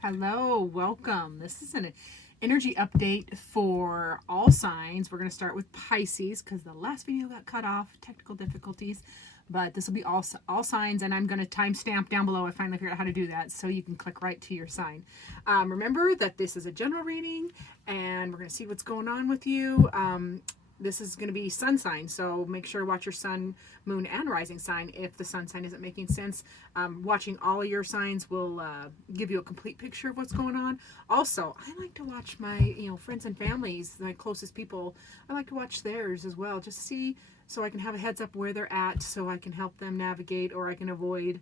Hello, welcome. This is an energy update for all signs. We're going to start with Pisces because the last video got cut off, technical difficulties. But this will be all signs, and I'm going to timestamp down below. I finally figured out how to do that, so you can click right to your sign. Remember that this is a general reading, and we're going to see what's going on with you. This is going to be sun sign, so make sure to watch your sun, moon, and rising sign if the sun sign isn't making sense. Watching all of your signs will give you a complete picture of what's going on. Also, I like to watch my friends and families, my closest people. I like to watch theirs as well, just to see, so I can have a heads up where they're at, so I can help them navigate, or I can avoid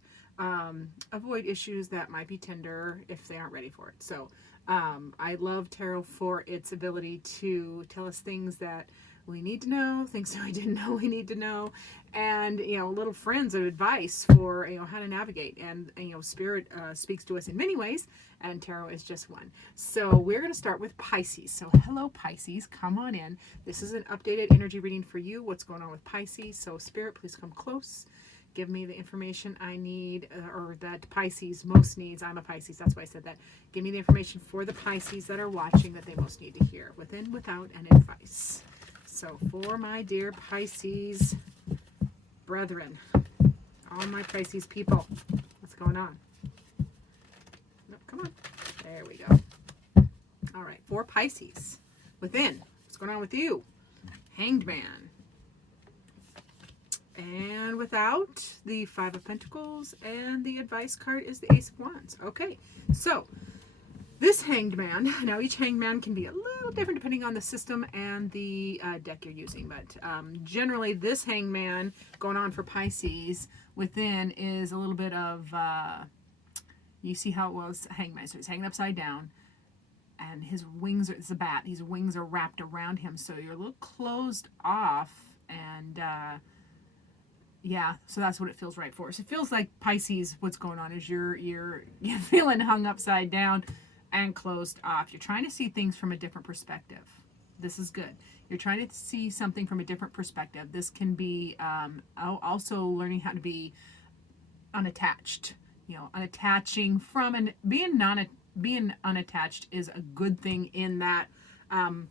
issues that might be tender if they aren't ready for it. So I love tarot for its ability to tell us things that we need to know, things that we didn't know we need to know, and little friends of advice for how to navigate. And spirit speaks to us in many ways, and tarot is just one. So we're going to start with Pisces. So hello Pisces, come on in. This is an updated energy reading for you, what's going on with Pisces. So spirit, please come close, give me the information I need, or that Pisces most needs. I'm a Pisces, that's why I said that. Give me the information for the Pisces that are watching that they most need to hear, within, without, and advice. So for my dear Pisces brethren, all my Pisces people, what's going on? Nope, come on. There we go. All right, for Pisces, within, what's going on with you? Hanged Man. And without, the Five of Pentacles, and the advice card is the Ace of Wands. Okay, so this Hanged Man, now each Hanged Man can be a little different depending on the system and the deck you're using, but generally this Hanged Man going on for Pisces within is a little bit of, you see how it was Hanged Man, so he's hanging upside down, and his wings, it's a bat, his wings are wrapped around him, so you're a little closed off, and yeah, so that's what it feels right for. So it feels like Pisces, what's going on is you're feeling hung upside down and closed off. You're trying to see things from a different perspective. This is good. You're trying to see something from a different perspective. This can be also learning how to be unattached. Unattaching from, and being unattached is a good thing in that. And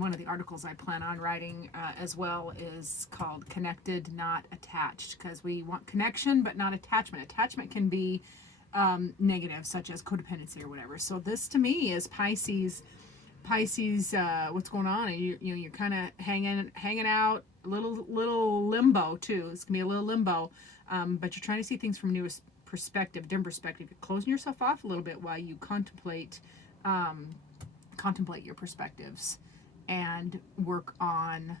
one of the articles I plan on writing as well is called Connected, Not Attached, because we want connection but not attachment. Attachment can be negative, such as codependency or whatever. So this to me is Pisces, what's going on? And you're kind of hanging out, little limbo too. It's gonna be a little limbo, but you're trying to see things from a new perspective, different perspective. You're closing yourself off a little bit while you contemplate your perspectives and work on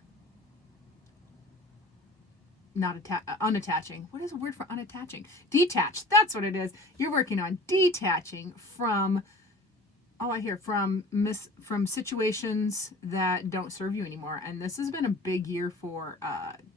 not unattaching. What is a word for unattaching? Detached. That's what it is. You're working on detaching from, from situations that don't serve you anymore. And this has been a big year for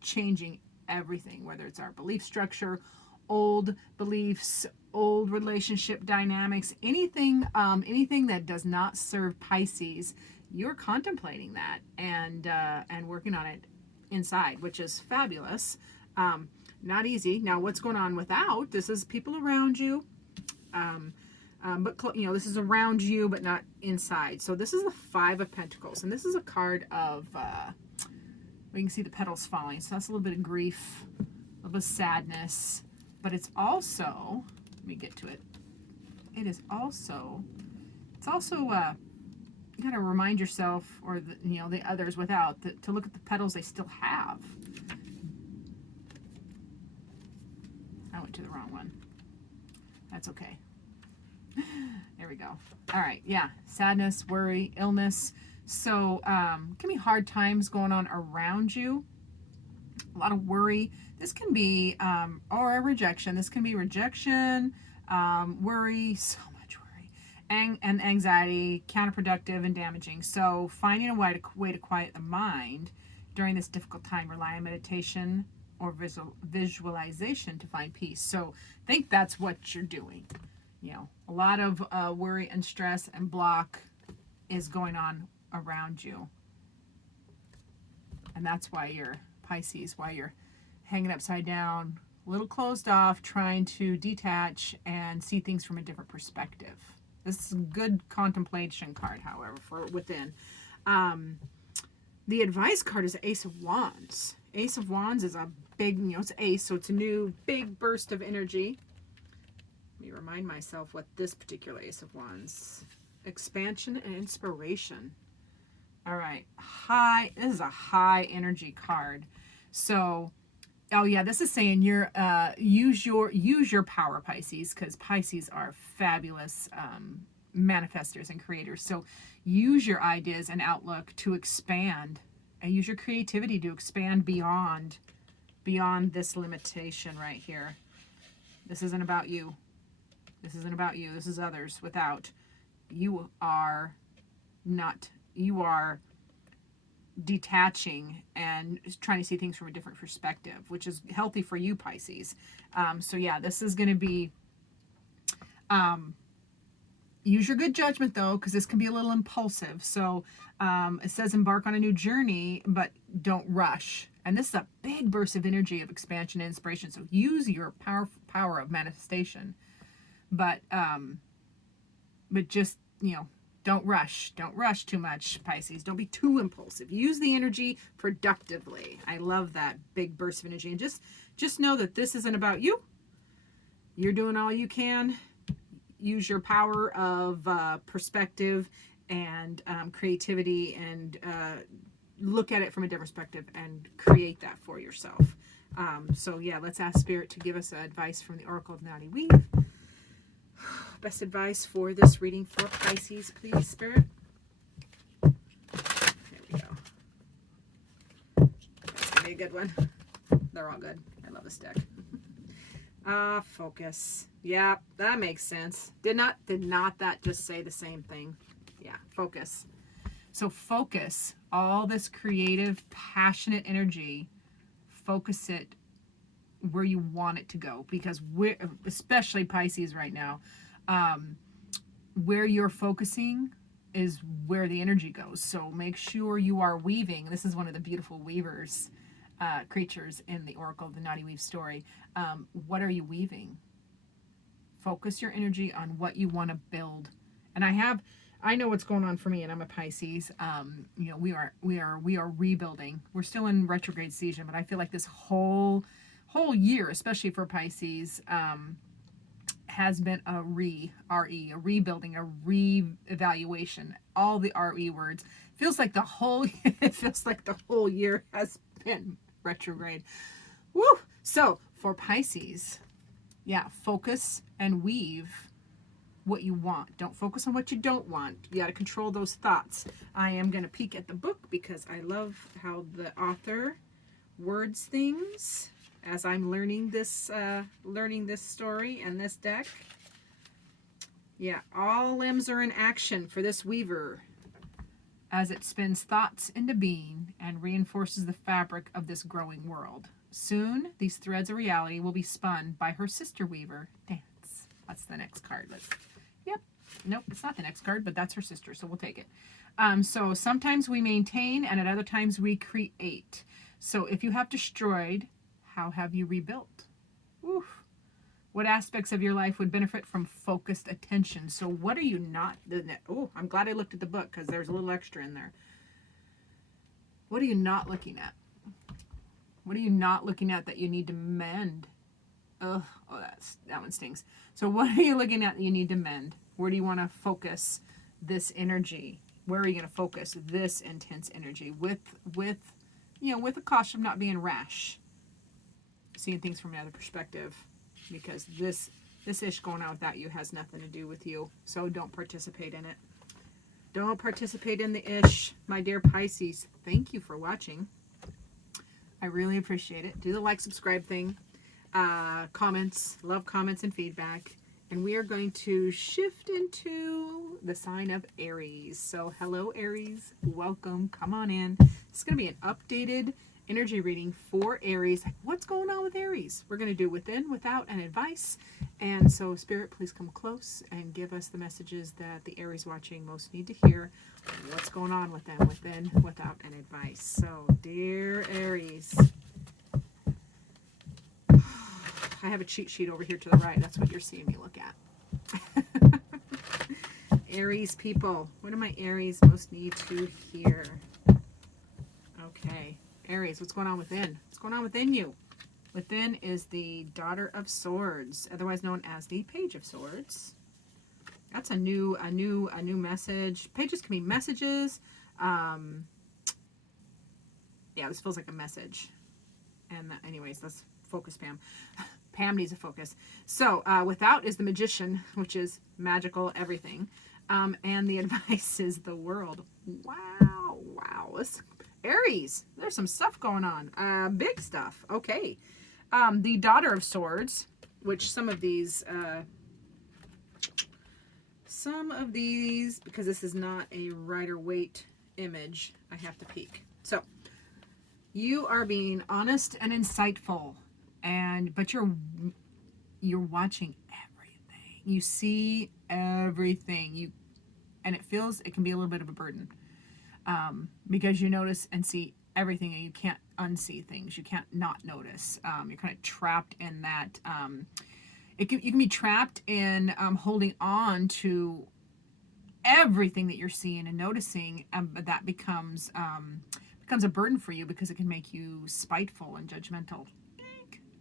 changing everything, whether it's our belief structure, old beliefs, old relationship dynamics, anything that does not serve Pisces. You're contemplating that and working on it inside, which is fabulous. Not easy. Now, what's going on without? This is people around you, but this is around you, but not inside. So this is the Five of Pentacles, and this is a card of. We can see the petals falling, so that's a little bit of grief, a little bit of sadness, but it's also. Let me get to it. It's also. You gotta remind yourself, or the others without, to look at the petals they still have. I went to the wrong one. That's okay. There we go. All right, yeah, sadness, worry, illness. So can be hard times going on around you. A lot of worry. This can be, or a rejection. This can be rejection, worry, so much worry, and anxiety, counterproductive and damaging. So finding a way to quiet the mind during this difficult time, rely on meditation or visualization to find peace. So I think that's what you're doing. A lot of worry and stress and block is going on around you. And that's why you're Pisces, why you're hanging upside down, a little closed off, trying to detach and see things from a different perspective. This is a good contemplation card, however, for within. The advice card is the Ace of Wands. Ace of Wands is a big, it's ace, so it's a new big burst of energy. Let me remind myself what this particular Ace of Wands. Expansion and inspiration. All right. This is a high energy card. So, oh yeah, this is saying use your power, Pisces, because Pisces are fabulous manifestors and creators. So use your ideas and outlook to expand, and use your creativity to expand beyond this limitation right here. This isn't about you. This isn't about you. This is others without. You are detaching and trying to see things from a different perspective, which is healthy for you, Pisces. So yeah, this is going to be, use your good judgment though, because this can be a little impulsive. So it says embark on a new journey, but don't rush. And this is a big burst of energy of expansion and inspiration. So use your power of manifestation, but just, don't rush. Don't rush too much, Pisces. Don't be too impulsive. Use the energy productively. I love that big burst of energy. And just know that this isn't about you. You're doing all you can. Use your power of perspective and creativity, and look at it from a different perspective and create that for yourself. So yeah, let's ask Spirit to give us advice from the Oracle of the Naughty Weave. Best advice for this reading for Pisces, please, Spirit. There we go. That's going to be a good one. They're all good. I love this deck. Focus. Yeah, that makes sense. Did not that just say the same thing? Yeah, focus. So focus all this creative, passionate energy. Focus it where you want it to go, because we're, especially Pisces right now, where you're focusing is where the energy goes. So make sure you are weaving. This is one of the beautiful weavers creatures in the Oracle of the Naughty Weave story. What are you weaving? Focus your energy on what you want to build. And I know what's going on for me, and I'm a Pisces. We are rebuilding. We're still in retrograde season, but I feel like this whole year, especially for Pisces, has been a rebuilding, a re-evaluation. All the RE words. It feels like the whole year has been retrograde. Woo! So for Pisces, yeah, focus and weave what you want. Don't focus on what you don't want. You got to control those thoughts. I am going to peek at the book because I love how the author words things as I'm learning this story and this deck. Yeah, all limbs are in action for this weaver as it spins thoughts into being and reinforces the fabric of this growing world. Soon, these threads of reality will be spun by her sister weaver, Dance. That's the next card. Yep. Nope, it's not the next card, but that's her sister, so we'll take it. So sometimes we maintain, and at other times we create. So if you have destroyed, how have you rebuilt? Oof. What aspects of your life would benefit from focused attention? So what are you not... Oh, I'm glad I looked at the book because there's a little extra in there. What are you not looking at? What are you not looking at that you need to mend? Oh, that one stings. So what are you looking at that you need to mend? Where do you want to focus this energy? Where are you going to focus this intense energy with the caution of not being rash, seeing things from another perspective, because this ish going out without you has nothing to do with you. So don't participate in it. Don't participate in the ish, my dear Pisces. Thank you for watching. I really appreciate it. Do the like, subscribe thing. Comments. Love comments and feedback. And we are going to shift into the sign of Aries. So hello, Aries. Welcome. Come on in. It's going to be an updated energy reading for Aries. Like, what's going on with Aries? We're going to do within, without, and advice. And so, Spirit, please come close and give us the messages that the Aries watching most need to hear. What's going on with them within, without, and advice. So, dear Aries, I have a cheat sheet over here to the right. That's what you're seeing me look at. Aries people? What do my Aries most need to hear? Okay, Aries, what's going on within? What's going on within you? Within is the Daughter of Swords, otherwise known as the Page of Swords. That's a new message. Pages can be messages. Yeah, this feels like a message. And anyways, let's focus, Pam. Pam needs a focus. So without is the Magician, which is magical everything. And the advice is the World. Wow. This, Aries, there's some stuff going on. Big stuff. Okay. The Daughter of Swords, which some of these, because this is not a Rider-Waite image, I have to peek. So, you are being honest and insightful, but you're watching everything. You see everything. And it can be a little bit of a burden, because you notice and see everything, and you can't unsee things. You can't not notice. You're kind of trapped in that. You can be trapped in holding on to everything that you're seeing and noticing, but that becomes a burden for you because it can make you spiteful and judgmental.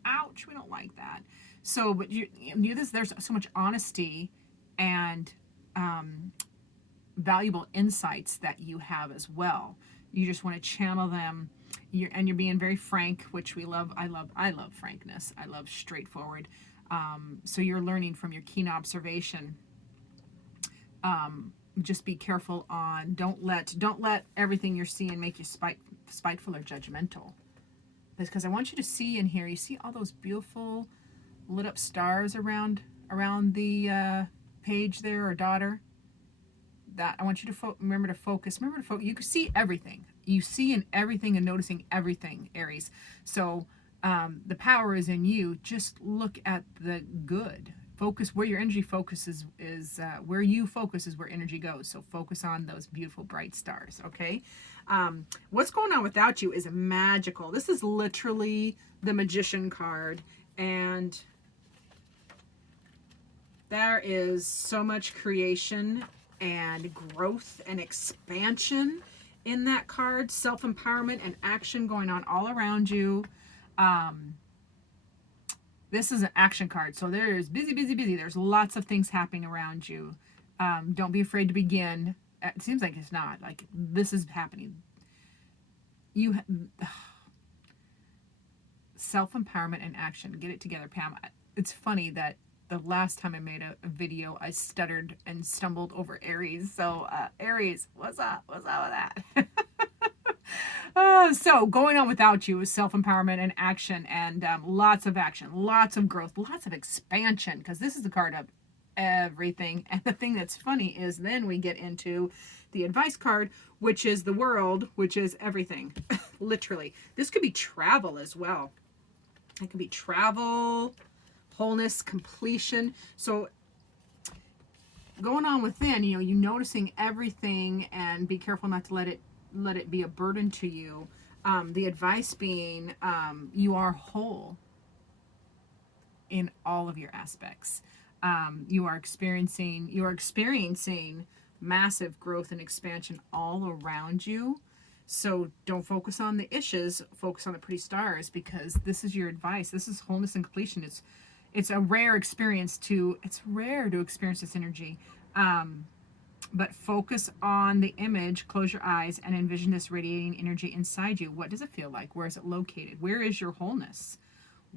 Ouch, we don't like that. So, but there's so much honesty and valuable insights that you have as well. You just want to channel them. You're being very frank, which we love. I love frankness. I love straightforward. So you're learning from your keen observation. Just be careful on don't let everything you're seeing make you spiteful or judgmental. Because I want you to see in here, you see all those beautiful lit up stars around the page there, or daughter. That I want you to remember to focus. You can see everything. You see in everything and noticing everything, Aries. So the power is in you. Just look at the good. Focus where your energy focuses is where you focus is where energy goes. So focus on those beautiful bright stars. Okay. What's going on without you is magical. This is literally the Magician card, and there is so much creation and growth and expansion in that card. Self-empowerment and action going on all around you. This is an action card, so there's busy. There's lots of things happening around you. Don't be afraid to begin. It seems like it's not. Like, this is happening. Self-empowerment and action. Get it together, Pam. It's funny that the last time I made a video, I stuttered and stumbled over Aries. So, Aries, what's up? What's up with that? So, going on without you is self-empowerment and action, and lots of action, lots of growth, lots of expansion, because this is the card of everything. And the thing that's funny is then we get into the advice card, which is the World, which is everything. Literally. This could be travel as well. It could be travel, wholeness, completion. So going on within, you noticing everything, and be careful not to let it be a burden to you. The advice being, you are whole in all of your aspects. You are experiencing massive growth and expansion all around you. So don't focus on the issues, focus on the pretty stars, because this is your advice. This is wholeness and completion. It's a rare experience it's rare to experience this energy. But focus on the image, close your eyes, and envision this radiating energy inside you. What does it feel like? Where is it located? Where is your wholeness?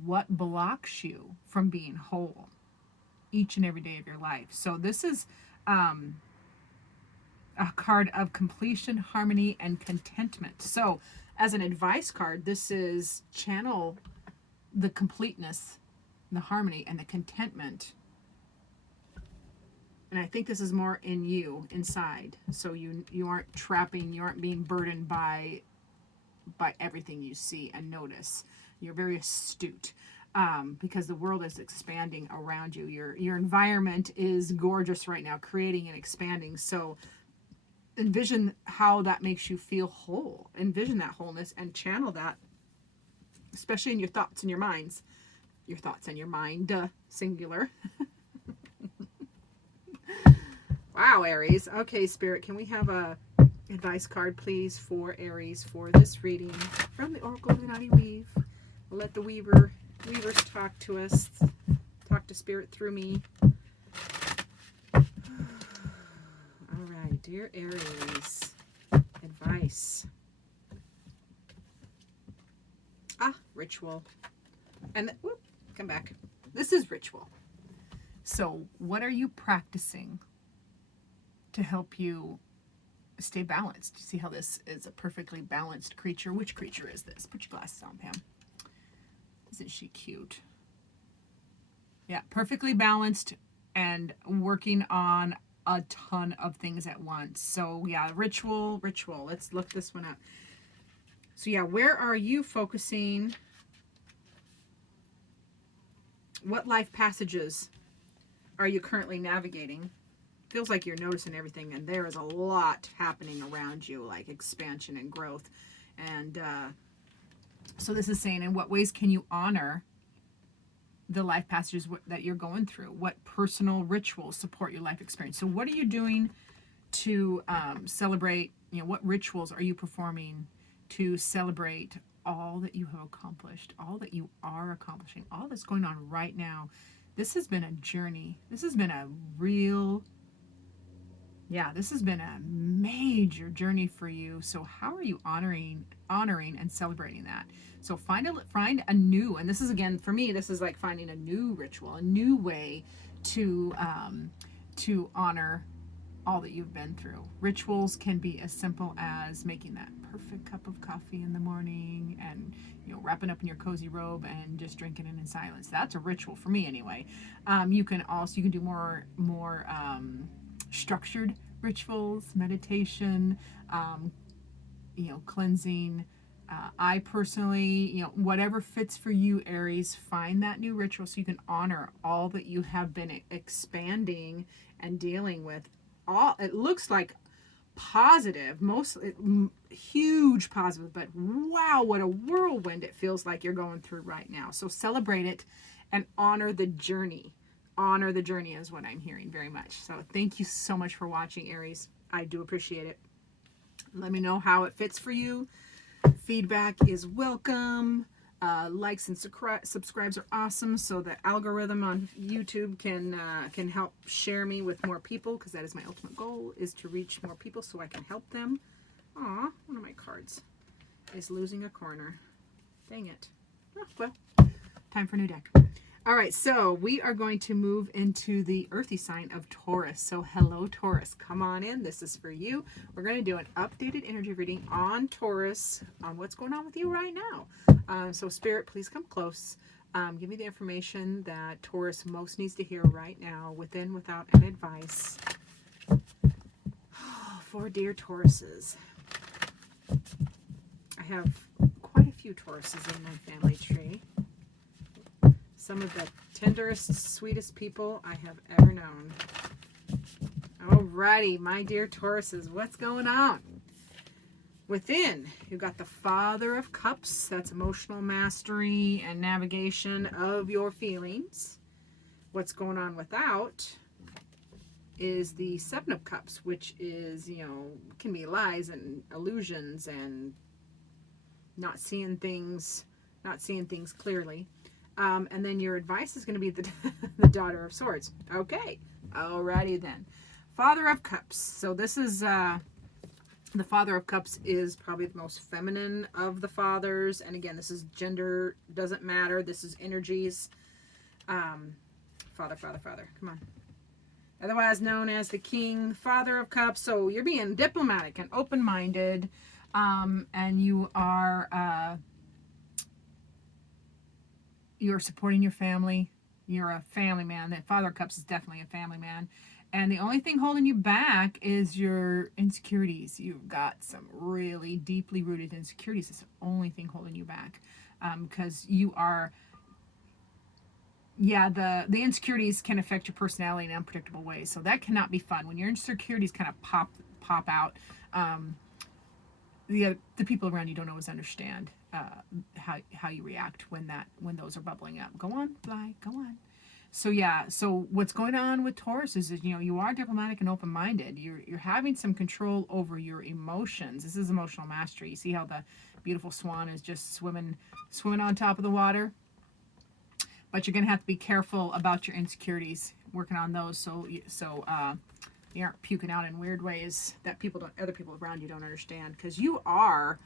What blocks you from being whole each and every day of your life? So this is a card of completion, harmony, and contentment. So as an advice card, this is channel the completeness, the harmony, and the contentment. And I think this is more in you, inside. So you aren't you aren't being burdened by everything you see and notice. You're very astute, because the world is expanding around you. Your environment is gorgeous right now, creating and expanding. So envision how that makes you feel whole. Envision that wholeness and channel that, especially in your thoughts and your minds. Your thoughts and your mind, singular. Wow. Wow, Aries. Okay, Spirit, can we have a advice card, please, for Aries for this reading from the Oracle Illuminati Weave? We'll let the weavers talk to us, talk to Spirit through me. All right, dear Aries, advice. Ritual. And whoop, come back. This is ritual. So what are you practicing to help you stay balanced? You see how this is a perfectly balanced creature? Which creature is this? Put your glasses on, Pam. Isn't she cute? Yeah, perfectly balanced and working on a ton of things at once. So yeah, ritual. Let's look this one up. So yeah, where are you focusing? What life passages are you currently navigating? Feels like you're noticing everything, and there is a lot happening around you, like expansion and growth. And so this is saying, in what ways can you honor the life passages that you're going through? What personal rituals support your life experience? So what are you doing to celebrate? What rituals are you performing to celebrate all that you have accomplished, all that you are accomplishing, all that's going on right now? This has been a journey. This has been a this has been a major journey for you. So how are you honoring and celebrating that? So find a new, and this is, again, for me, this is like finding a new ritual, a new way to honor all that you've been through. Rituals can be as simple as making that perfect cup of coffee in the morning and wrapping up in your cozy robe and just drinking it in silence. That's a ritual for me anyway. You can do more structured rituals, meditation, cleansing. I personally, whatever fits for you, Aries, find that new ritual so you can honor all that you have been expanding and dealing with. It looks like positive, huge positive, but wow, what a whirlwind it feels like you're going through right now. So celebrate it and honor the journey. Honor the journey is what I'm hearing very much. So thank you so much for watching, Aries. I do appreciate it. Let me know how it fits for you. Feedback is welcome. Likes and subscribes are awesome, so the algorithm on YouTube can help share me with more people, because that is my ultimate goal, is to reach more people so I can help them. Aw, one of my cards is losing a corner. Dang it. Oh, well, time for a new deck. All right, so we are going to move into the earthy sign of Taurus. So hello, Taurus. Come on in. This is for you. We're going to do an updated energy reading on Taurus, on what's going on with you right now. So Spirit, please come close. Give me the information that Taurus most needs to hear right now, within, without, and advice. For dear Tauruses. I have quite a few Tauruses in my family tree. Some of the tenderest, sweetest people I have ever known. Alrighty, my dear Tauruses, what's going on? Within, you've got the Father of Cups. That's emotional mastery and navigation of your feelings. What's going on without is the Seven of Cups, which is, can be lies and illusions and not seeing things clearly. And then your advice is going to be the Daughter of Swords. Okay, alrighty then. Father of Cups. So this is, the Father of Cups is probably the most feminine of the fathers. And again, this is gender, doesn't matter. This is energies. Father, come on. Otherwise known as the King, Father of Cups. So you're being diplomatic and open-minded. And you are... you're supporting your family. You're a family man. That Father of Cups is definitely a family man. And the only thing holding you back is your insecurities. You've got some really deeply rooted insecurities. It's the only thing holding you back. Because you are... the insecurities can affect your personality in unpredictable ways. So that cannot be fun. When your insecurities kind of pop out, the people around you don't always understand how you react when those are bubbling up. Go on, fly, go on. So yeah, so what's going on with Taurus is, you know, you are diplomatic and open-minded. You're having some control over your emotions. This is emotional mastery. You see how the beautiful swan is just swimming on top of the water? But you're going to have to be careful about your insecurities, working on those, so you aren't puking out in weird ways that other people around you don't understand. Because you are,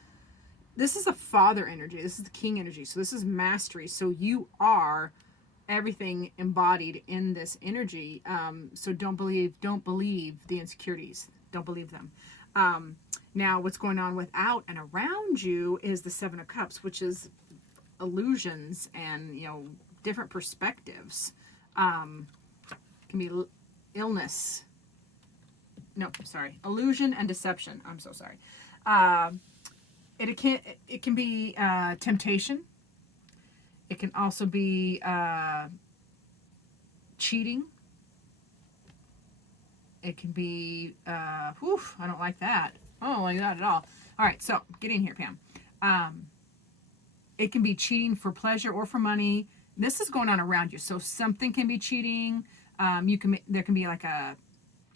this is a father energy. This is the king energy. So this is mastery. So you are everything embodied in this energy. So don't believe the insecurities. Don't believe them. Now, what's going on without and around you is the Seven of Cups, which is illusions and, you know, different perspectives. Can be illness. No, sorry. Illusion and deception. I'm so sorry. It can be temptation. It can also be cheating. It can be, I don't like that. I don't like that at all. All right, so get in here, Pam. It can be cheating for pleasure or for money. This is going on around you. So something can be cheating. There can be like a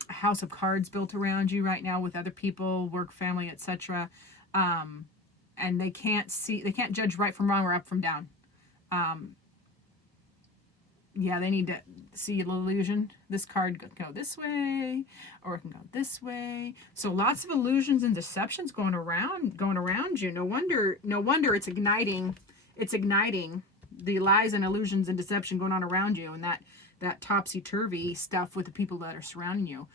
house of cards built around you right now with other people, work, family, etc. And they can't judge right from wrong or up from down. Yeah, they need to see an illusion. This card can go this way, or it can go this way. So lots of illusions and deceptions going around you. No wonder it's igniting. It's igniting the lies and illusions and deception going on around you, and that topsy-turvy stuff with the people that are surrounding you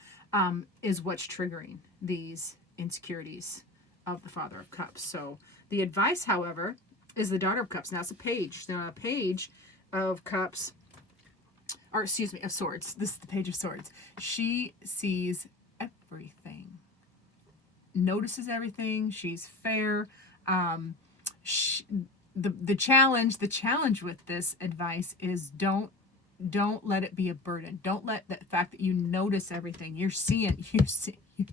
is what's triggering these insecurities of the Father of Cups. So the advice, however, is the Daughter of Cups. Now it's a page. Now a page of cups, or excuse me, of swords. This is the Page of Swords. She sees everything, notices everything. She's fair. The challenge with this advice is don't let it be a burden. Don't let the fact that you notice everything. You're seeing the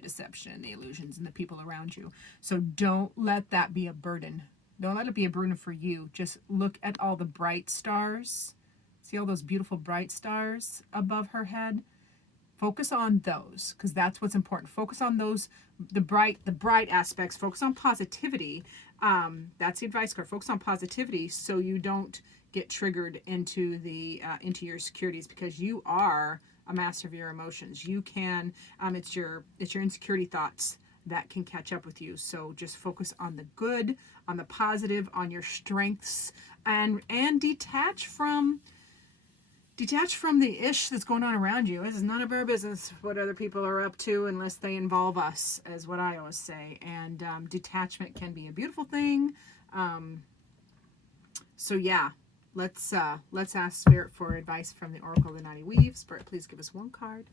deception, the illusions, and the people around you. So don't let that be a burden. Don't let it be a burden for you. Just look at all the bright stars. See all those beautiful bright stars above her head? Focus on those, because that's what's important. Focus on those, the bright aspects. Focus on positivity. That's the advice card. Focus on positivity so you don't get triggered into your insecurities, because you are a master of your emotions. You can, it's your insecurity thoughts that can catch up with you. So just focus on the good, on the positive, on your strengths, and detach from the ish that's going on around you. This is none of our business what other people are up to unless they involve us, is what I always say. And detachment can be a beautiful thing. So yeah, let's ask Spirit for advice from the Oracle of the Nighty Weave. Spirit, please give us one card.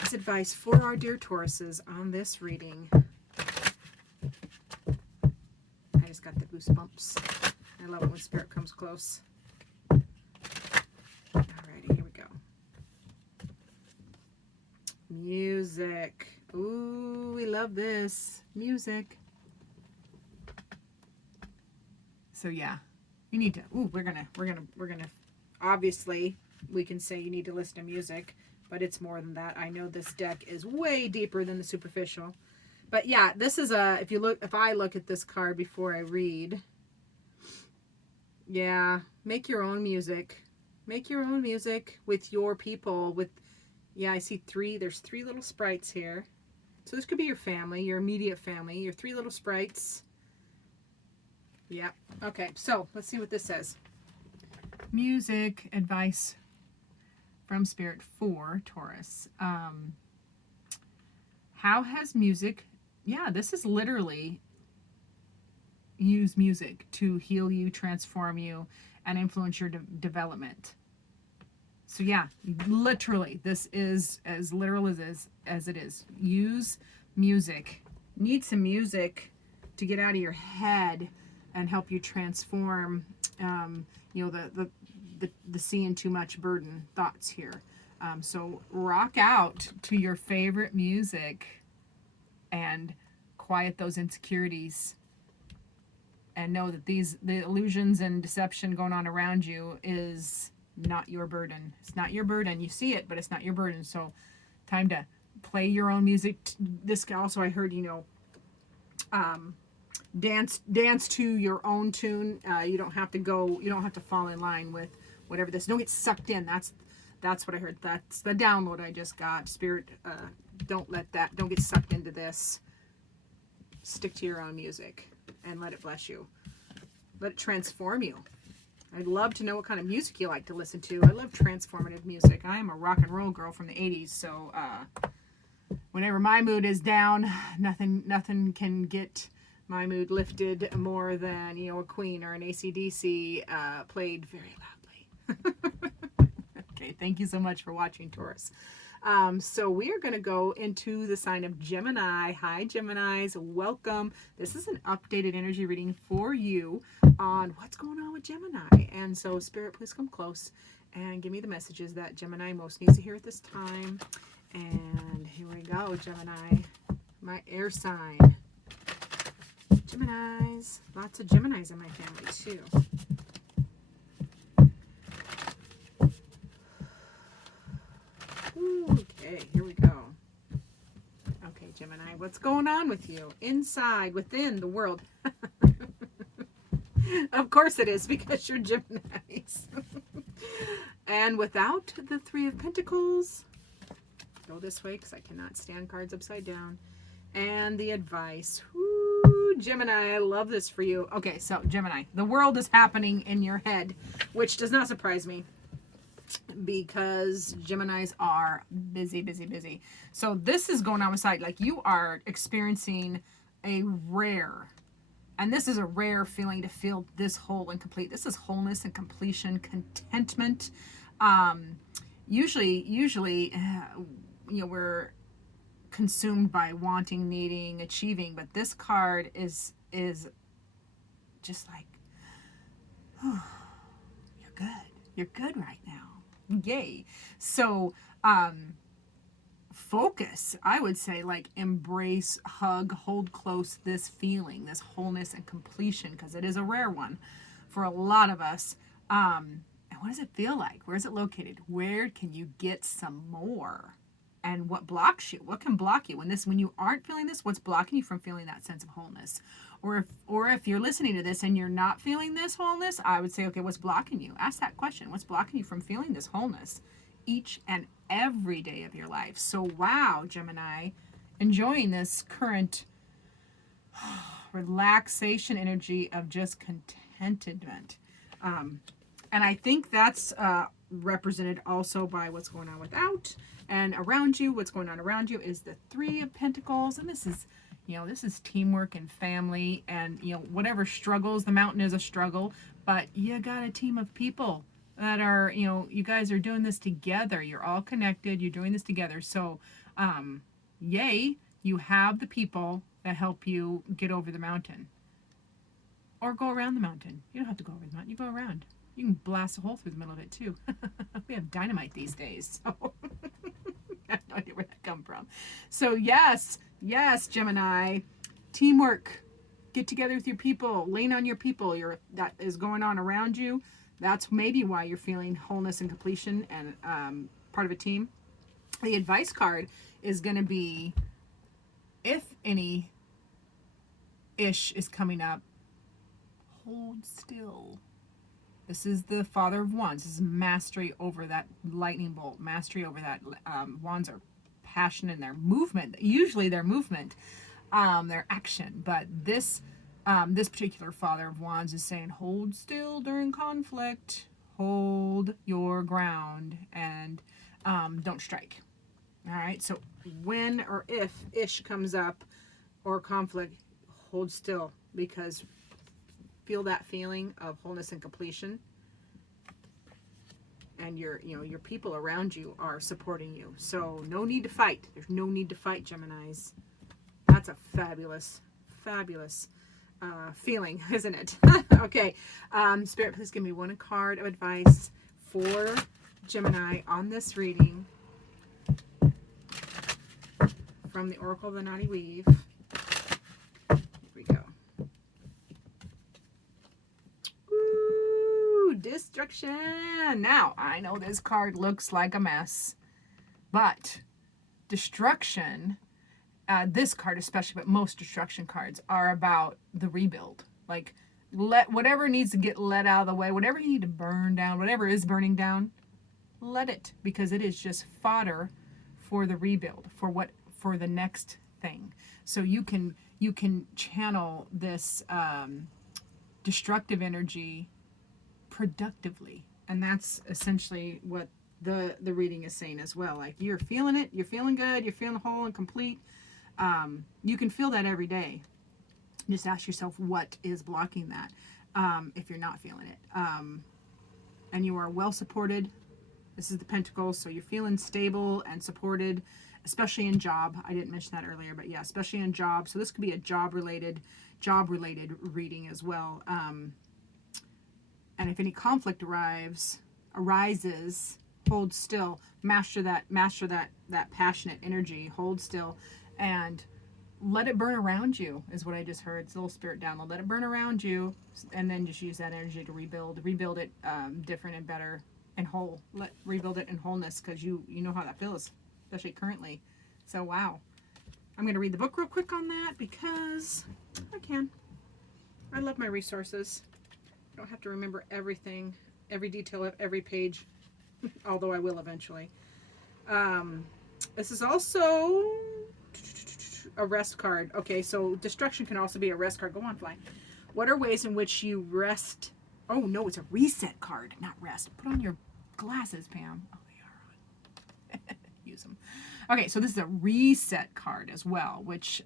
This advice for our dear Tauruses on this reading. I just got the goosebumps. I love it when Spirit comes close. Alrighty, here we go. Music. Ooh, we love this. Music. So yeah, you need to, we're gonna, obviously, we can say you need to listen to music, but it's more than that. I know this deck is way deeper than the superficial. But yeah, this is if I look at this card before I read, yeah, make your own music. Make your own music with your people. I see there's 3 little sprites here. So this could be your family, your immediate family, your 3 little sprites. Yeah. Okay, so let's see what this says. Music advice from Spirit for Taurus. How has music, this is literally use music to heal you, transform you, and influence your development. So yeah, literally, this is as literal as it is. Use music. Need some music to get out of your head and help you transform, the seeing too much burden thoughts here. So rock out to your favorite music and quiet those insecurities. and know that the illusions and deception going on around you is not your burden. It's not your burden. You see it, but it's not your burden. So time to play your own music. This also, I heard, dance to your own tune. You don't have to fall in line with whatever this. Don't get sucked in. That's what I heard. That's the download I just got. Spirit, don't get sucked into this. Stick to your own music and let it bless you. Let it transform you. I'd love to know what kind of music you like to listen to. I love transformative music. I am a rock and roll girl from the 80s, so whenever my mood is down, nothing can get my mood lifted more than, a Queen or an AC/DC played very loudly. Okay, thank you so much for watching, Taurus. So we are going to go into the sign of Gemini. Hi, Geminis. Welcome. This is an updated energy reading for you on what's going on with Gemini. And so, Spirit, please come close and give me the messages that Gemini most needs to hear at this time. And here we go, Gemini, my air sign. Geminis. Lots of Geminis in my family, too. Okay, here we go. Okay, Gemini, what's going on with you? Inside, within the world. Of course it is, because you're Geminis. And without the Three of Pentacles, go this way because I cannot stand cards upside down. And the advice. Woo, Gemini, I love this for you. Okay, so Gemini, the world is happening in your head, which does not surprise me, because Geminis are busy, busy, busy. So this is going on with side. Like, you are experiencing a rare, and this is a rare feeling to feel this whole and complete. This is wholeness and completion, contentment. Usually, we're consumed by wanting, needing, achieving, but this card is just like, oh, you're good right now. Yay. So focus, I would say, like, embrace, hug, hold close this feeling, this wholeness and completion, because it is a rare one for a lot of us. And what does it feel like? Where is it located? Where can you get some more? And what blocks you? What can block you when you aren't feeling this? What's blocking you from feeling that sense of wholeness? Or if you're listening to this and you're not feeling this wholeness, I would say, okay, what's blocking you? Ask that question. What's blocking you from feeling this wholeness each and every day of your life? So, wow, Gemini, enjoying this current relaxation energy of just contentment. And I think that's represented also by what's going on without and around you. What's going on around you is the Three of Pentacles, and this is teamwork and family, and whatever struggles. The mountain is a struggle, but you got a team of people that are, you guys are doing this together. You're all connected. You're doing this together. So, yay, you have the people that help you get over the mountain, or go around the mountain. You don't have to go over the mountain. You go around. You can blast a hole through the middle of it too. We have dynamite these days, so I have no idea where that come from. So yes, Gemini, teamwork. Get together with your people. Lean on your people. That is going on around you. That's maybe why you're feeling wholeness and completion and part of a team. The advice card is going to be, if any ish is coming up, hold still. This is the Father of Wands. This is mastery over that lightning bolt. Mastery over that. Wands are passion in their movement. Usually their movement, their action. But this particular Father of Wands is saying, hold still during conflict. Hold your ground and don't strike. All right. So when or if ish comes up or conflict, hold still, because feel that feeling of wholeness and completion, and your people around you are supporting you. So no need to fight. There's no need to fight, Geminis. That's a fabulous feeling, isn't it? Okay, Spirit, please give me one card of advice for Gemini on this reading from the Oracle of the Naughty Weave. Here we go. destruction. Now, I know this card looks like a mess, but destruction, this card especially, but most destruction cards are about the rebuild. Like, let whatever needs to get let out of the way, whatever you need to burn down, whatever is burning down, let it, because it is just fodder for the rebuild, for the next thing. So you can channel this destructive energy productively, and that's essentially what the reading is saying as well. Like, you're feeling it, you're feeling good, you're feeling whole and complete. You can feel that every day. Just ask yourself what is blocking that, if you're not feeling it. And you are well supported. This is the Pentacles, so you're feeling stable and supported, especially in job. I didn't mention that earlier, but yeah, especially in job. So this could be a job-related reading as well. And if any conflict arises, hold still. Master that passionate energy. Hold still, and let it burn around you, is what I just heard. It's a little spirit download. Let it burn around you, and then just use that energy to rebuild it different and better and whole. Rebuild it in wholeness, because you know how that feels, especially currently. So wow, I'm going to read the book real quick on that because I can. I love my resources. I don't have to remember everything, every detail of every page, although I will eventually. This is also a rest card. Okay, so destruction can also be a rest card. Go on, fly. What are ways in which you rest? Oh no, it's a reset card, not rest. Put on your glasses, Pam. Oh, they are on. Use them. Okay, so this is a reset card as well, which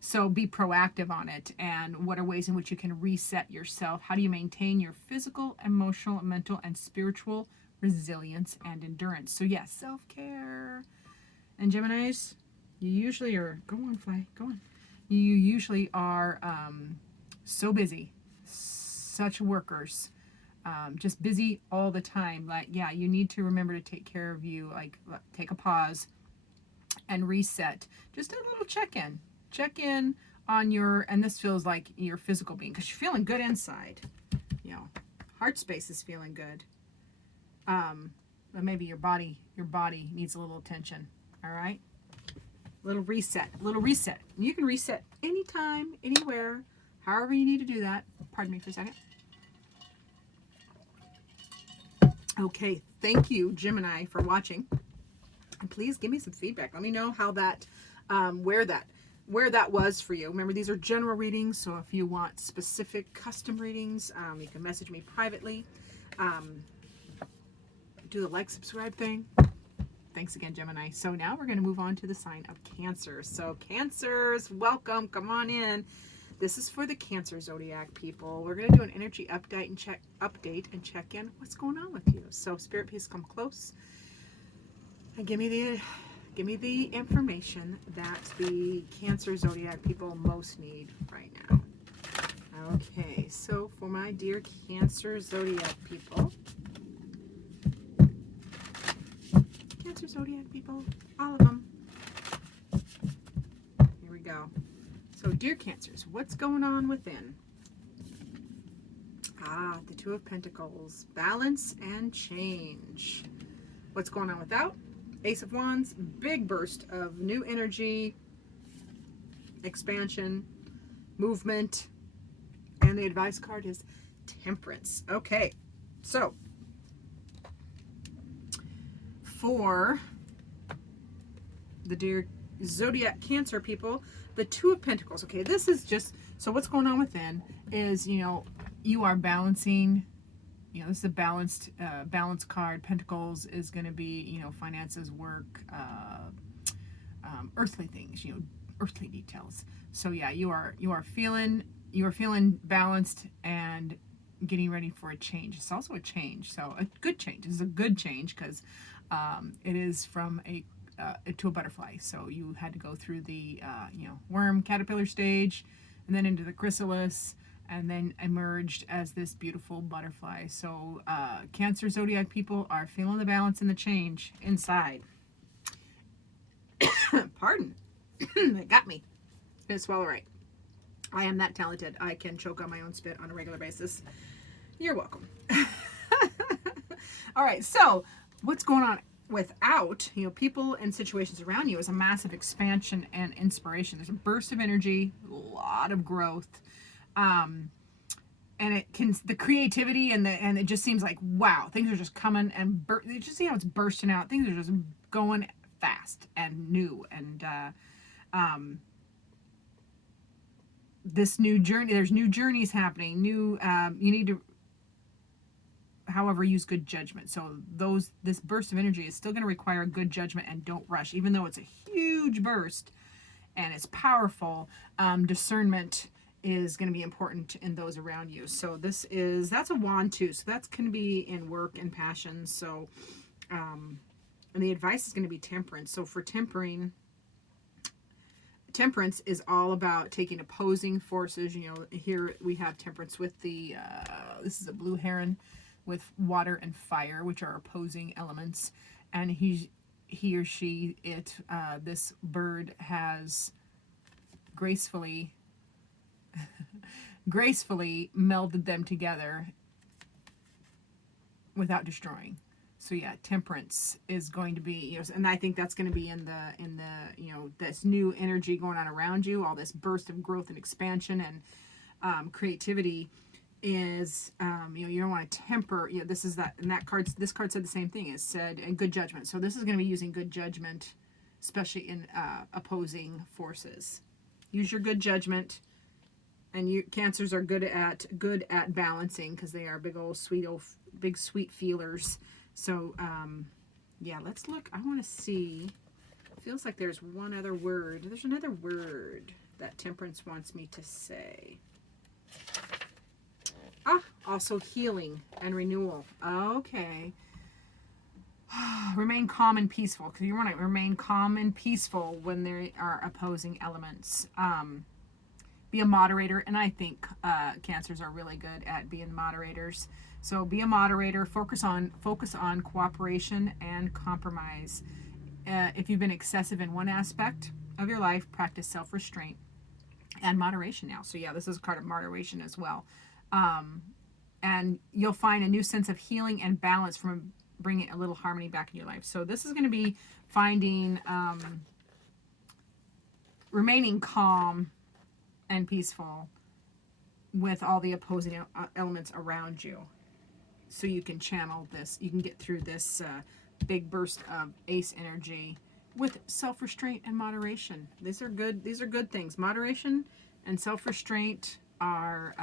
so be proactive on it. And what are ways in which you can reset yourself? How do you maintain your physical, emotional, mental, and spiritual resilience and endurance? So yes, self-care. And Geminis, you usually are, go on, fly, go on. You usually are so busy, such workers, just busy all the time. Like, yeah, you need to remember to take care of you, like take a pause and reset. Just a little check-in. Check in on your, and this feels like your physical being, because you're feeling good inside. You know, heart space is feeling good. But maybe your body needs a little attention. All right. Little reset. You can reset anytime, anywhere, however you need to do that. Pardon me for a second. Okay, thank you, Gemini, for watching. And please give me some feedback. Let me know how that, where that was for you. Remember, these are general readings, so if you want specific custom readings, you can message me privately. Do the like, subscribe thing. Thanks again, Gemini. So now we're going to move on to the sign of Cancer. So Cancers, welcome. Come on in. This is for the Cancer zodiac people. We're going to do an energy update and check in what's going on with you. So Spirit, please come close and give me the information that the Cancer zodiac people most need right now. Okay, so for my dear Cancer zodiac people, Cancer zodiac people, all of them. Here we go. So, dear Cancers, what's going on within? The Two of Pentacles, balance and change. What's going on without? Ace of Wands, big burst of new energy, expansion, movement, and the advice card is Temperance. Okay, so for the dear zodiac Cancer people, the Two of Pentacles. Okay, this is just, so what's going on within is, you are balancing, this is a balanced card. Pentacles is going to be, finances, work, earthly things, earthly details. So yeah, you are feeling balanced and getting ready for a change. It's also a change, so a good change. This is a good change because it is from to a butterfly. So you had to go through the worm caterpillar stage, and then into the chrysalis, and then emerged as this beautiful butterfly. So Cancer zodiac people are feeling the balance and the change inside. Pardon. It got me. Didn't swallow right. I am that talented. I can choke on my own spit on a regular basis. You're welcome. All right, so what's going on without, people and situations around you is a massive expansion and inspiration. There's a burst of energy, a lot of growth. And it can, the creativity and it just seems like, wow, things are just coming and you just see how it's bursting out. Things are just going fast and new. And this new journey, there's new journeys happening, you need to, however, use good judgment. So this burst of energy is still going to require good judgment, and don't rush. Even though it's a huge burst and it's powerful, discernment is going to be important in those around you. So that's a wand too. So that's going to be in work and passion. So, and the advice is going to be temperance. So for temperance is all about taking opposing forces. Here we have temperance with this is a blue heron with water and fire, which are opposing elements. And he or she, this bird has gracefully melded them together without destroying. So yeah, temperance is going to be, and I think that's going to be in the this new energy going on around you, all this burst of growth and expansion and creativity is, you don't want to temper, this is that, and this card said the same thing. It said, and good judgment. So this is going to be using good judgment, especially in opposing forces. Use your good judgment. And Cancers are good at balancing, because they are big sweet feelers. So yeah, let's look. I want to see. It feels like there's one other word. There's another word that temperance wants me to say. Also healing and renewal. Okay. Remain calm and peaceful, because you want to remain calm and peaceful when there are opposing elements. Be a moderator, and I think Cancers are really good at being moderators. So be a moderator. Focus on cooperation and compromise. If you've been excessive in one aspect of your life, practice self-restraint and moderation now. So yeah, this is a card of moderation as well. And you'll find a new sense of healing and balance from bringing a little harmony back in your life. So this is going to be finding, remaining calm and peaceful with all the opposing elements around you, so you can channel this, you can get through this big burst of ace energy with self-restraint and moderation. These are good things. Moderation and self-restraint are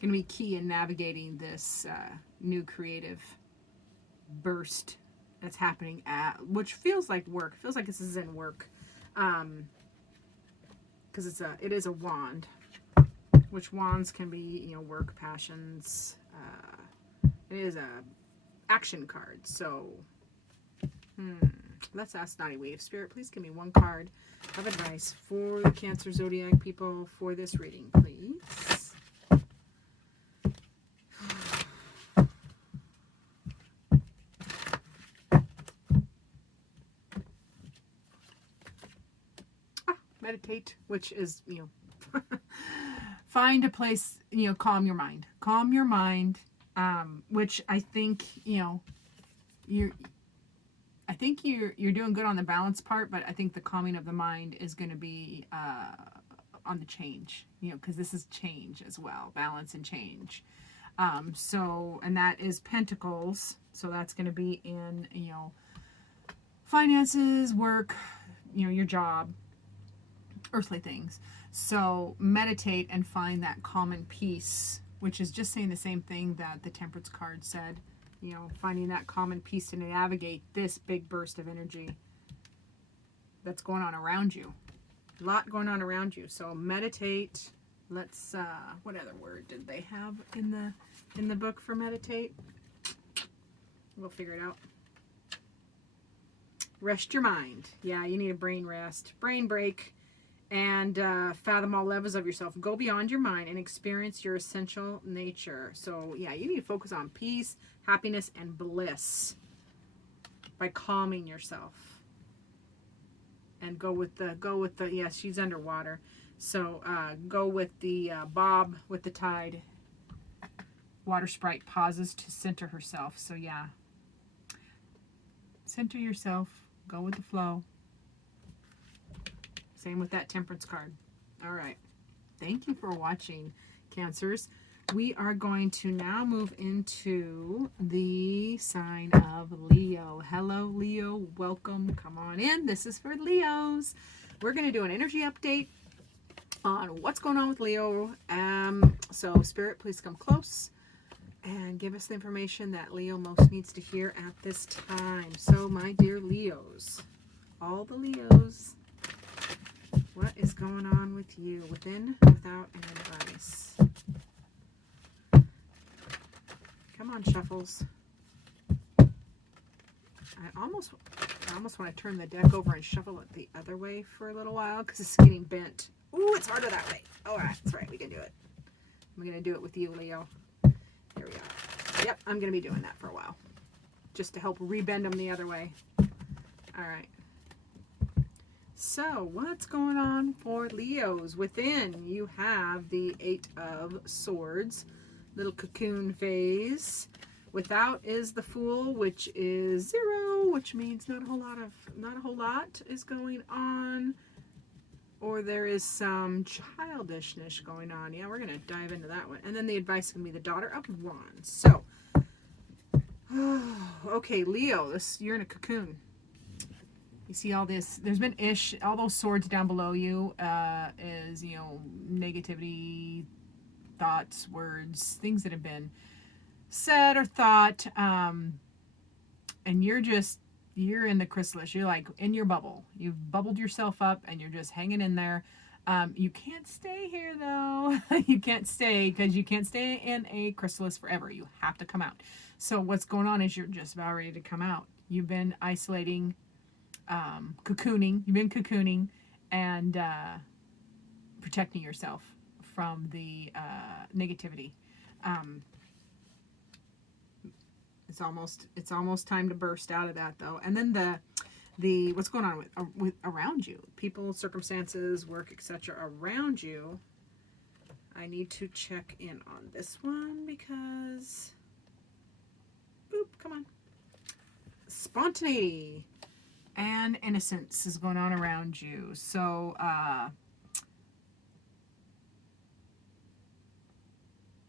going to be key in navigating this new creative burst that's happening which feels like work. Feels like this is in work. Because it is a wand, which wands can be, work, passions. It is a action card. So let's ask Naughty Wave Spirit. Please give me one card of advice for the Cancer Zodiac people for this reading, please. Meditate, which is, find a place, calm your mind, which I think, you're doing good on the balance part, but I think the calming of the mind is going to be on the change, because this is change as well, balance and change. And that is Pentacles, so that's going to be in, finances, work, your job, earthly things. So meditate and find that calm and peace, which is just saying the same thing that the Temperance card said, finding that calm and peace to navigate this big burst of energy that's going on around you. A lot going on around you. So meditate. Let's what other word did they have in the book for meditate? We'll figure it out. Rest your mind. Yeah, you need a brain rest, brain break. And fathom all levels of yourself. Go beyond your mind and experience your essential nature. So yeah, you need to focus on peace, happiness, and bliss by calming yourself. And go with the yes, she's underwater. So go with the bob with the tide. Water sprite pauses to center herself. So yeah, center yourself. Go with the flow. Same with that Temperance card. All right. Thank you for watching, Cancers. We are going to now move into the sign of Leo. Hello, Leo. Welcome. Come on in. This is for Leos. We're going to do an energy update on what's going on with Leo. So, Spirit, please come close and give us the information that Leo most needs to hear at this time. So, my dear Leos, all the Leos, what is going on with you, within, without, and advice? Come on, shuffles. I almost want to turn the deck over and shuffle it the other way for a little while because it's getting bent. Ooh, it's harder that way. All right, that's right. We can do it. I'm going to do it with you, Leo. Here we go. Yep, I'm going to be doing that for a while just to help rebend them the other way. All right. So, what's going on for Leos? Within, you have the Eight of Swords, little cocoon phase. Without is the Fool, which is 0, which means not a whole lot is going on, or there is some childishness going on. Yeah, we're gonna dive into that one. And then the advice is gonna be the Daughter of Wands. So, okay, Leo, you're in a cocoon. You see all this, there's been all those swords down below you is, negativity, thoughts, words, things that have been said or thought, and you're in the chrysalis. You're like in your bubble. You've bubbled yourself up and you're just hanging in there. You can't stay here though. You can't stay because you can't stay in a chrysalis forever. You have to come out. So what's going on is you're just about ready to come out. You've been isolating, cocooning. You've been cocooning and protecting yourself from the negativity. It's almost time to burst out of that though. And then the what's going on with around you, people, circumstances, work, etc. around you. I need to check in on this one because boop, come on. Spontaneity and innocence is going on around you. So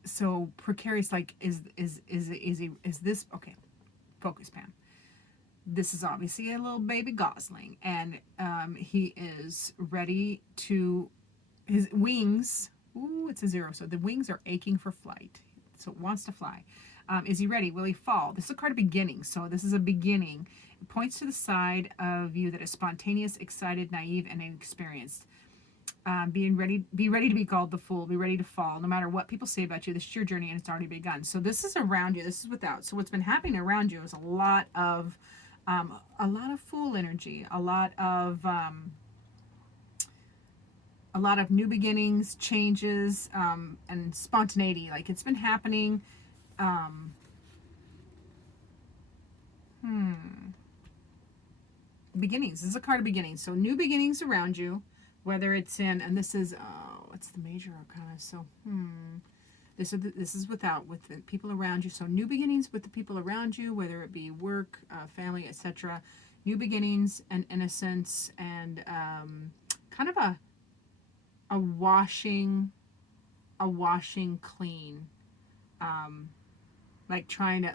so precarious, like is this okay? Focus, Pam. This is obviously a little baby gosling, and he is ready to, his wings. Ooh, it's a 0, so the wings are aching for flight. So it wants to fly. Is he ready? Will he fall? This is a card of beginning, so this is a beginning. It points to the side of you that is spontaneous, excited, naive, and inexperienced. Be ready to be called the fool. Be ready to fall. No matter what people say about you, this is your journey and it's already begun. So this is around you. This is without. So what's been happening around you is a lot of fool energy, a lot of new beginnings, changes, and spontaneity. Like it's been happening. Beginnings. This is a card of beginnings. So new beginnings around you. Whether it's in, and this is, it's the major arcana, so, this is with the people around you. So new beginnings with the people around you, whether it be work, family, etc. New beginnings and innocence and kind of a washing clean, like trying to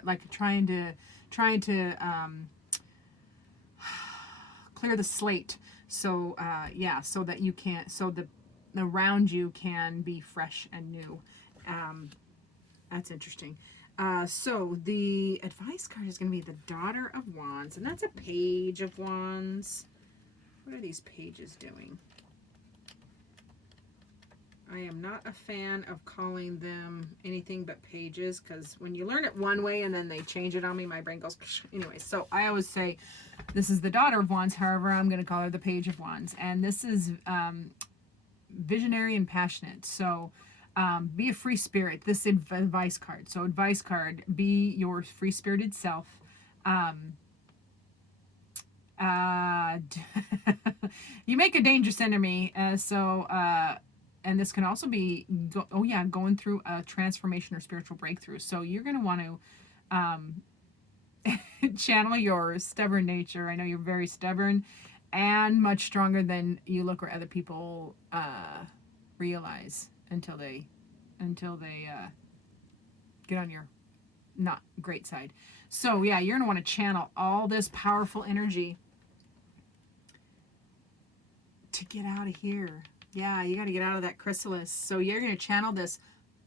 clear the slate. So, so that you can't, so the around you can be fresh and new. That's interesting. So the advice card is going to be the Daughter of Wands, and that's a Page of Wands. What are these pages doing? I am not a fan of calling them anything but pages, because when you learn it one way and then they change it on me, my brain goes, anyway. So I always say, this is the Daughter of Wands. However, I'm going to call her the Page of Wands. And this is visionary and passionate. So be a free spirit. This advice card. So advice card, be your free-spirited self. You make a dangerous enemy. And this can also be, going through a transformation or spiritual breakthrough. So you're going to want to channel your stubborn nature. I know you're very stubborn and much stronger than you look or other people realize until they get on your not great side. So yeah, you're going to want to channel all this powerful energy to get out of here. Yeah, you got to get out of that chrysalis. So you're going to channel this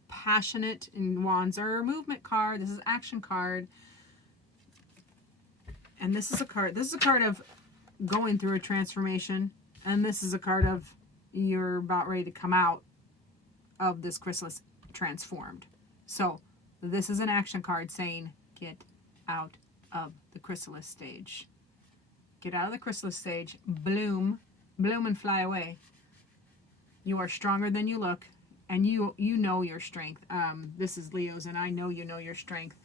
passionate, and wands are a movement card. This is action card. And this is a card of going through a transformation. And this is a card of you're about ready to come out of this chrysalis transformed. So this is an action card saying get out of the chrysalis stage. Get out of the chrysalis stage. Bloom and fly away. You are stronger than you look, and you know your strength. This is Leo's, and I know you know your strength.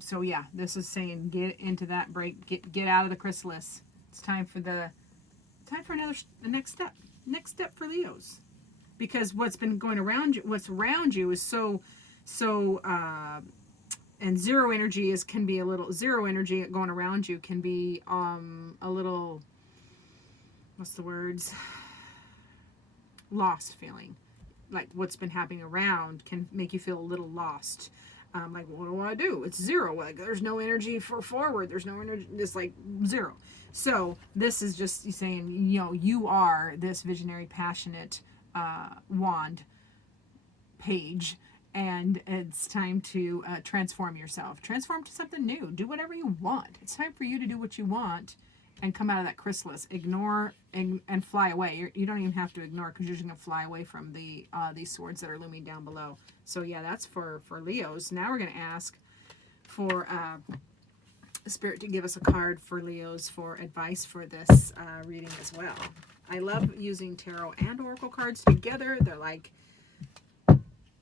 So yeah, this is saying get into that break, get out of the chrysalis. It's time for the next step. Next step for Leos, because what's been going around you, what's around you, is so and zero energy can be a little zero energy going around you can be a little, what's the words, lost feeling. Like what's been happening around can make you feel a little lost. Like, what do I do? It's zero. Like, there's no energy for forward. There's no energy. It's like zero. So this is just saying, you are this visionary, passionate wand page, and it's time to transform yourself. Transform to something new. Do whatever you want. It's time for you to do what you want and come out of that chrysalis. Ignore and fly away. You don't even have to ignore, because you're just going to fly away from these swords that are looming down below. So yeah, that's for Leos. Now we're going to ask for Spirit to give us a card for Leos for advice for this reading as well. I love using tarot and oracle cards together. They're like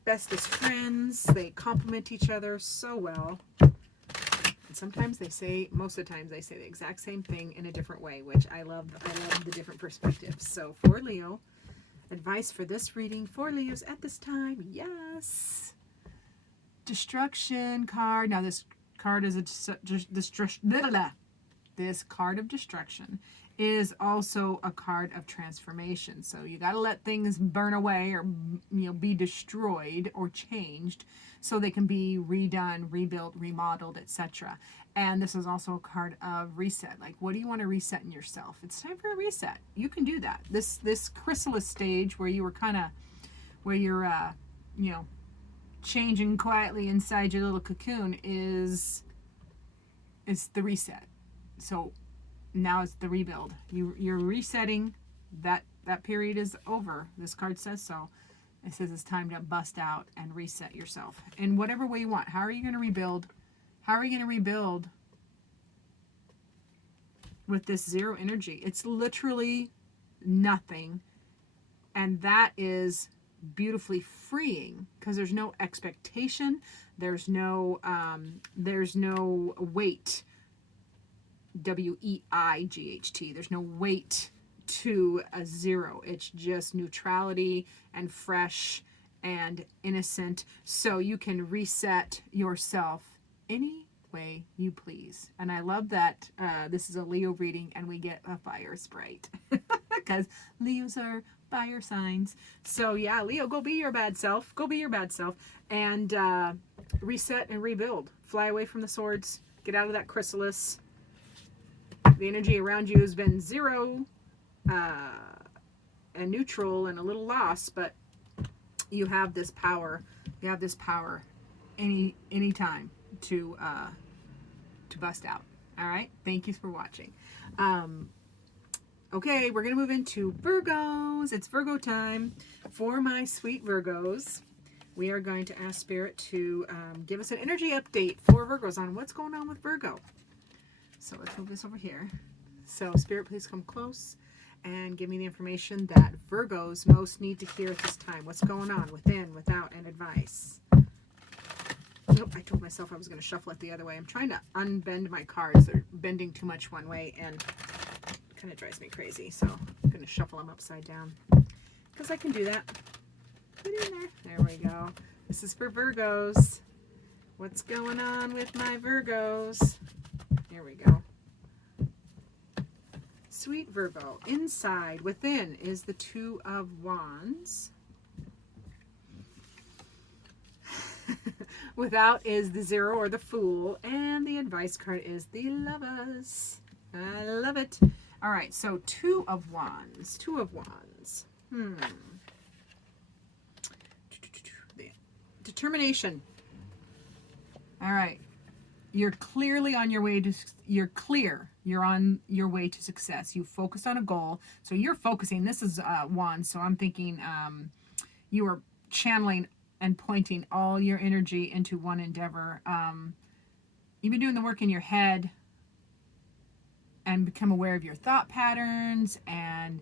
bestest friends. They complement each other so well. Sometimes most of the times they say the exact same thing in a different way, which I love the different perspectives. So for Leo, advice for this reading for Leos at this time, yes. Destruction card. Now this card is this card of destruction is also a card of transformation. So you got to let things burn away or be destroyed or changed so they can be redone, rebuilt, remodeled, etc. And this is also a card of reset. Like, what do you want to reset in yourself? It's time for a reset. You can do that. This chrysalis stage where you were you're changing quietly inside your little cocoon is the reset. So now it's the rebuild. You're resetting. That period is over. This card says so. It says it's time to bust out and reset yourself in whatever way you want. How are you going to rebuild? How are you going to rebuild with this zero energy? It's literally nothing. And that is beautifully freeing, because there's no expectation. There's no weight. WEIGHT. There's no weight to a zero. It's just neutrality and fresh and innocent. So you can reset yourself any way you please. And I love that this is a Leo reading and we get a fire sprite, because Leos are fire signs. So yeah, Leo, go be your bad self. Go be your bad self and reset and rebuild. Fly away from the swords. Get out of that chrysalis. The energy around you has been zero and neutral and a little lost, but you have this power. You have this power any time to bust out. All right. Thank you for watching. Okay, we're gonna move into Virgos. It's Virgo time. For my sweet Virgos, we are going to ask Spirit to give us an energy update for Virgos on what's going on with Virgo. So let's move this over here. So Spirit, please come close and give me the information that Virgos most need to hear at this time. What's going on within, without, and advice. Nope, I told myself I was going to shuffle it the other way. I'm trying to unbend my cards. They're bending too much one way and it kind of drives me crazy. So I'm going to shuffle them upside down. because I can do that. Put it in there. There we go. This is for Virgos. What's going on with my Virgos? Here we go. Sweet Virgo. Inside, within, is the Two of Wands. Without is the Zero or the Fool. And the advice card is the Lovers. I love it. All right, so Two of Wands. Two of Wands. Determination. All right. You're clearly on your way to, you're on your way to success. You focused on a goal. So you're focusing, this is Wands, so I'm thinking you are channeling and pointing all your energy into one endeavor. You've been doing the work in your head and become aware of your thought patterns, and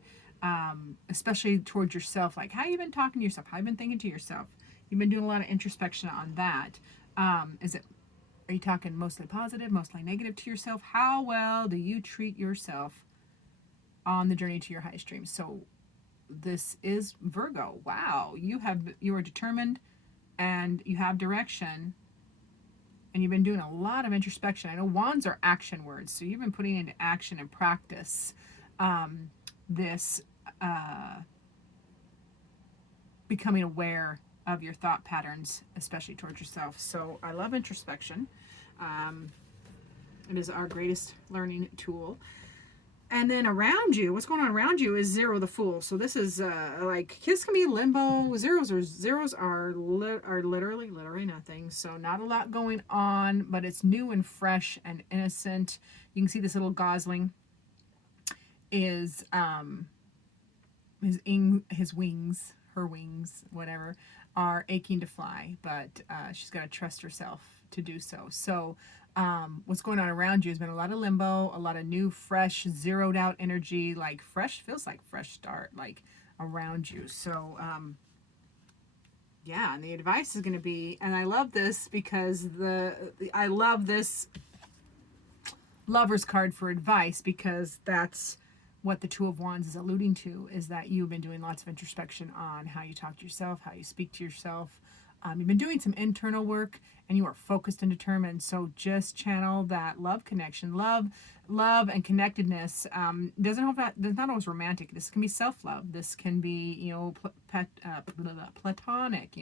especially towards yourself, like how you've been talking to yourself, how you've been thinking to yourself. You've been doing a lot of introspection on that. Are you talking mostly positive, mostly negative to yourself? How well do you treat yourself on the journey to your highest dreams? So this is Virgo. Wow, you are determined, and you have direction, and you've been doing a lot of introspection. I know wands are action words, so you've been putting into action and practice this becoming aware of your thought patterns, especially towards yourself. So I love introspection. It is our greatest learning tool. And then around you, what's going on around you is Zero the Fool. So this is like, this can be limbo. Zeros are literally nothing. So not a lot going on, but it's new and fresh and innocent. You can see this little gosling is his wings, her wings, whatever, are aching to fly, but she's got to trust herself to do so. So what's going on around you has been a lot of limbo, a lot of new, fresh, zeroed out energy, like fresh, feels like fresh start, like around you. So yeah, and the advice is going to be, and I love this because I love this Lover's card for advice, because that's what the Two of Wands is alluding to, is that you've been doing lots of introspection on how you talk to yourself, how you speak to yourself. You've been doing some internal work, and you are focused and determined. So just channel that love connection, love and connectedness. There's not always romantic. This can be self-love. This can be, platonic,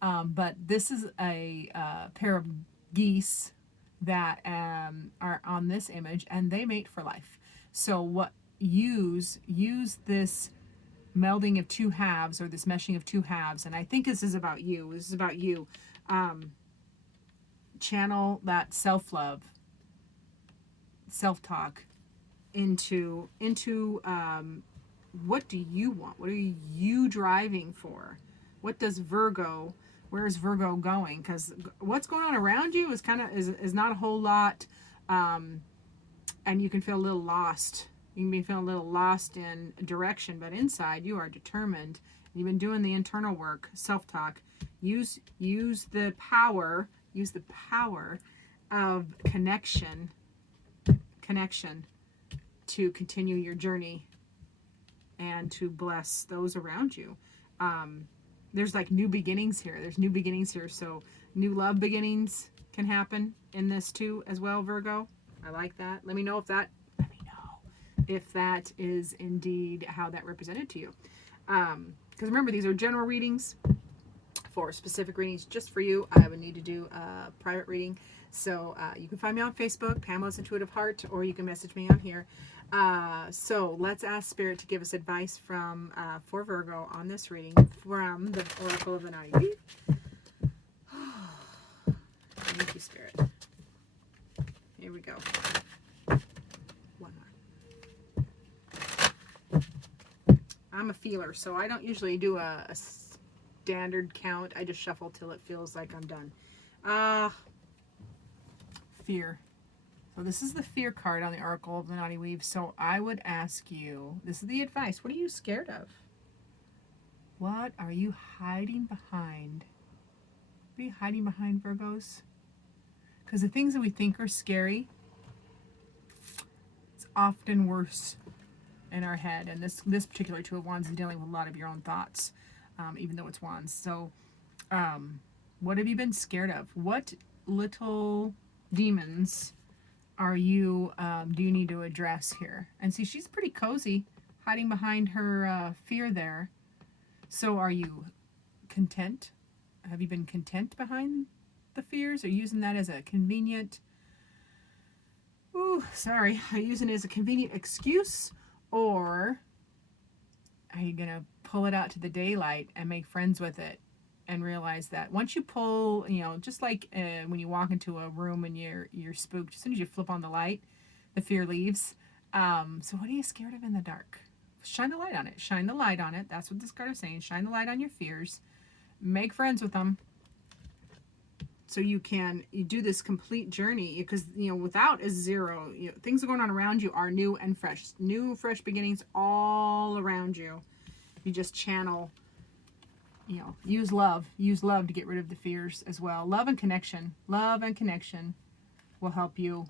but this is a pair of geese that are on this image, and they mate for life. So use this melding of two halves, or this meshing of two halves, and I think this is about you. This is about you. Channel that self-love, self-talk into what do you want? What are you driving for? What does Virgo, where is Virgo going? Because what's going on around you is not a whole lot, and you can feel a little lost. You can be feeling a little lost in direction, but inside you are determined. You've been doing the internal work, self-talk. Use the power of connection to continue your journey and to bless those around you. There's like new beginnings here. So new love beginnings can happen in this too as well, Virgo. I like that. Let me know if that is indeed how that represented to you. Because remember, these are general readings. For specific readings just for you, I would need to do a private reading. So you can find me on Facebook, Pamela's Intuitive Heart, or you can message me on here. So let's ask Spirit to give us advice for Virgo on this reading from the Oracle of the Naughty Weave. Thank you, Spirit. Here we go. One more. I'm a feeler, so I don't usually do a standard count. I just shuffle till it feels like I'm done. Fear. So this is the fear card on the Oracle of the Naughty Weave. So I would ask you, this is the advice. What are you scared of? What are you hiding behind? What are you hiding behind, Virgos? Because the things that we think are scary, it's often worse in our head. And this particular Two of Wands is dealing with a lot of your own thoughts, even though it's wands. So what have you been scared of? What little demons are you do you need to address here? And see, she's pretty cozy, hiding behind her fear there. So are you content? Have you been content behind the fears, or using that as a convenient, are you using it as a convenient excuse, or are you gonna pull it out to the daylight and make friends with it and realize that once you pull, just like when you walk into a room and you're spooked, as soon as you flip on the light, the fear leaves. So what are you scared of in the dark? Shine the light on it. Shine the light on it. That's what this card is saying. Shine the light on your fears. Make friends with them. So you do this complete journey, because without is zero. Things are going on around you are new and fresh. New, fresh beginnings all around you. You just channel, use love. Use love to get rid of the fears as well. Love and connection. Love and connection will help you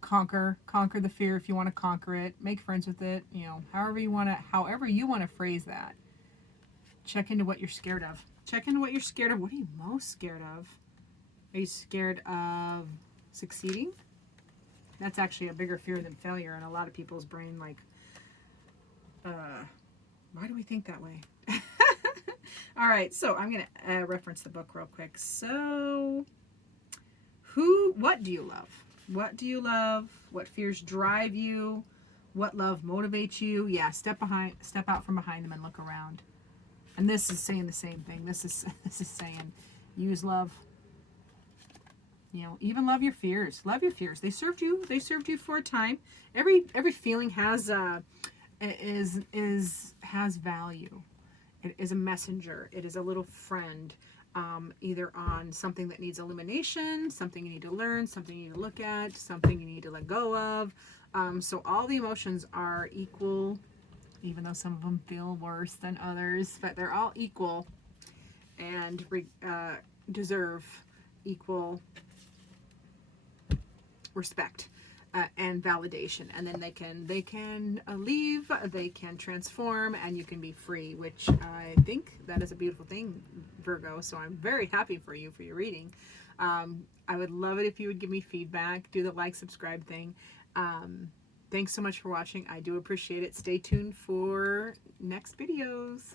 conquer the fear if you want to conquer it. Make friends with it. However you want to phrase that. Check into what you're scared of. Check into what you're scared of. What are you most scared of? Are you scared of succeeding? That's actually a bigger fear than failure in a lot of people's brain. Like, why do we think that way? All right, so I'm going to reference the book real quick. So, what do you love? What do you love? What fears drive you? What love motivates you? Yeah, step out from behind them and look around. And this is saying the same thing. This is saying, use love. Even love your fears. Love your fears. They served you. They served you for a time. Every feeling has has value. It is a messenger. It is a little friend. Either on something that needs illumination, something you need to learn, something you need to look at, something you need to let go of. So all the emotions are equal, even though some of them feel worse than others, but they're all equal and deserve equal respect and validation. And then they can leave, they can transform, and you can be free, which I think that is a beautiful thing, Virgo. So I'm very happy for you for your reading. I would love it if you would give me feedback. Do the like, subscribe thing. Thanks so much for watching. I do appreciate it. Stay tuned for next videos.